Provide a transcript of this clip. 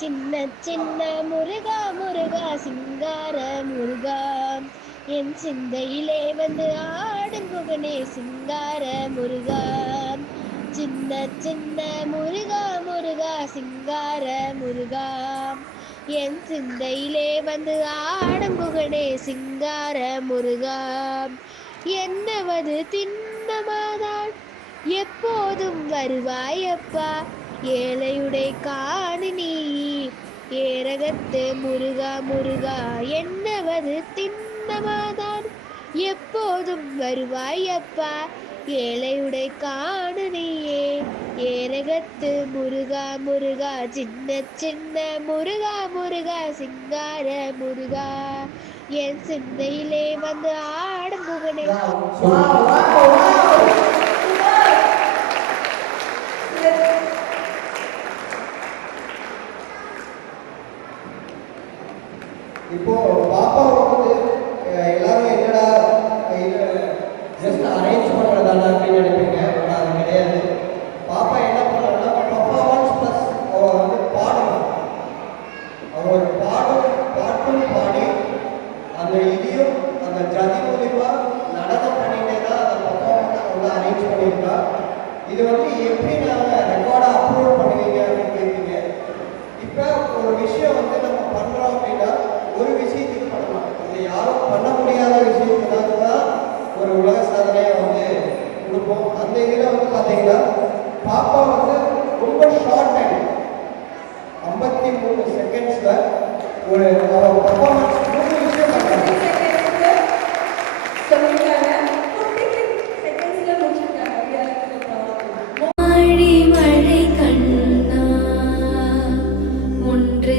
சின்ன சின்ன முருகா முருகா சிங்கார முருகா என் சிந்தையிலே வந்து ஆடுங்குகனே சிங்கார முருகா சின்ன சின்ன முருகா முருகா சிங்கார முருகா என் சிந்தையிலே வந்து ஆடுங்குகனே சிங்கார முருகா என்னவது திண்ணமாதான் எப்போதும் வருவாயப்பா ஏழையுடை காணு நீ ஏரகத்து முருகா முருகா என்னவது திண்ணமாதான் எப்போதும் வருவாயப்பா ஏழையுடை காணு நீயே ஏரகத்து முருகா முருகா சின்ன சின்ன முருகா முருகா சிங்கார முருகா என் சிந்தையிலே வந்து ஆடும் முகனே. இப்போ பாப்பா வந்து எல்லாரும் என்னடா ஜஸ்ட் அரேஞ்ச் பண்ணுறதான அப்படின்னு நினைப்பீங்க. ஆனால் அது கிடையாது. பாப்பா என்ன பண்ணாங்கன்னா பர்ஃபார்மன்ஸ் ப்ளஸ் அவள் வந்து பாடணும். அவள் ஒரு பாட்டும் பாடி அந்த இதையும் அந்த ஜதி மூலிமா நடனம் பண்ணிட்டே தான் அந்த பர்ஃபார்மன்ஸ் வந்து அரேஞ்ச் பண்ணியிருக்கா. இது வந்து எப்படி நாங்கள் ரெக்கார்டை அப்லோட் பண்ணுவீங்க அப்படின்னு கேட்பீங்க. இப்போ ஒரு விஷயம் வந்து நம்ம பண்ணுறோம் அப்படின்னா ஒரு விஷயத்துக்கு பண்ணலாம். இது யாரும் பண்ண முடியாத விஷயத்துக்காக தான் ஒரு உலக சாதனையை வந்து கொடுப்போம். அந்த இதில் வந்து பார்த்தீங்கன்னா பாப்பா வந்து ரொம்ப ஷார்ட் டைம் 53 செகண்ட்ஸில் ஒரு பர்ஃபார்மன்ஸ் 3 விஷயம் பண்ணுறாங்க. மழை கண்ணா ஒன்று